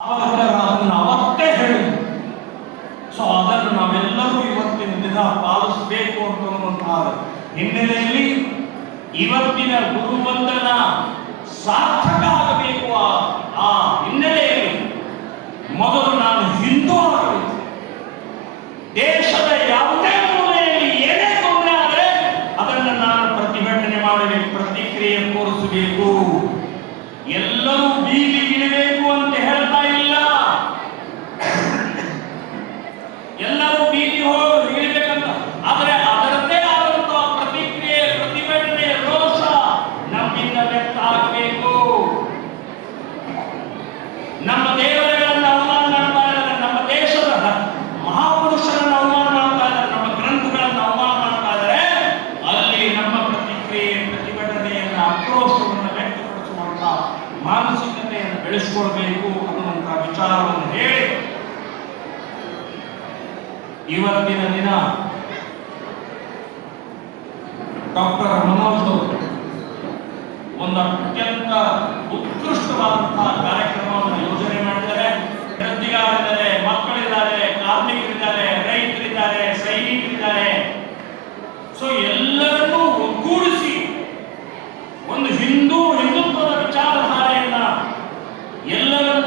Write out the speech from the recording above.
ಅದನ್ನು ಅವತ್ತೇ ಹೇಳಿದ್ರು. ಸೊ ಅದನ್ನು ನಾವೆಲ್ಲರೂ ಇವತ್ತಿನ ದಿನ ಪಾಲಿಸಬೇಕು ಅಂತನ್ನುವಂತಹ ಹಿನ್ನೆಲೆಯಲ್ಲಿ ಇವತ್ತಿನ ಗುರುವಂದನ ಸಾರ್ಥಕ ಆಗಬೇಕು. ಆ ಹಿನ್ನೆಲೆಯಲ್ಲಿ ಮೊದಲು ನಾನು ಹಿಂದೂ ಆಗಬೇಕು. ದೇಶದ ಯಾವುದೇ ಮೂಲೆಯಲ್ಲಿ ಏನೇ ತೊಂದರೆ ಆದರೆ ಅದನ್ನು ನಾನು ಪ್ರತಿಭಟನೆ ಮಾಡಬೇಕು, ಪ್ರತಿಕ್ರಿಯೆ ತೋರಿಸಬೇಕು. ಎಲ್ಲರೂ ಬೀದಿಗಿಳಿಬೇಕು ಅಂತ ಹೇಳ್ತಾ ಇಲ್ಲ. ಎಲ್ಲರೂ ಬೀದಿ ಹೋಗಿ ಇಳಿಬೇಕಂತ, ಆದರೆ ಅದರದ್ದೇ ಆದಂತಹ ಪ್ರತಿಕ್ರಿಯೆ, ಪ್ರತಿಭಟನೆ, ರೋಷ ನಮ್ಮಿಂದ ವ್ಯಕ್ತ ಆಗಬೇಕು. ನಮ್ಮ ದೇವರುಗಳನ್ನು ಅವಮಾನ ಮಾಡ್ತಾ ಇದ್ದಾರೆ, ನಮ್ಮ ದೇಶದ ಮಹಾಪುರುಷರನ್ನು ಅವಮಾನ ಮಾಡ್ತಾ ಇದ್ದಾರೆ, ನಮ್ಮ ಗ್ರಂಥಗಳನ್ನು ಅವಮಾನ ಮಾಡ್ತಾ ಇದ್ದಾರೆ. ಅಲ್ಲಿ ನಮ್ಮ ಪ್ರತಿಕ್ರಿಯೆ, ಪ್ರತಿಭಟನೆಯನ್ನು, ಆಕ್ರೋಶವನ್ನು ವ್ಯಕ್ತಪಡಿಸುವಂತ ಮಾನಸಿಕತೆಯನ್ನು ಬೆಳೆಸಿಕೊಳ್ಬೇಕು ಅನ್ನುವಂತಹ ವಿಚಾರವನ್ನು ಹೇಳಿ ಇವತ್ತಿನ ದಿನ ಡಾಕ್ಟರ್ ಮನೋಜ್ ಒಂದು ಅತ್ಯಂತ ಉತ್ಕೃಷ್ಟವಾದಂತಹ ಕಾರ್ಯಕ್ರಮವನ್ನು ಯೋಜನೆ ಮಾಡಿದ್ದಾರೆ. ವೃತ್ತಿಗಾರರಿದ್ದಾರೆ, ಮಕ್ಕಳಿದ್ದಾರೆ, ಕಾರ್ಮಿಕರಿದ್ದಾರೆ, ರೈತರಿದ್ದಾರೆ, ಸೈನಿಕರಿದ್ದಾರೆ. ಸೊ ಎಲ್ಲರನ್ನೂ ಒಗ್ಗೂಡಿಸಿ ಒಂದು ಹಿಂದುತ್ವದ ವಿಚಾರಧಾರೆಯನ್ನ ಎಲ್ಲರನ್ನೂ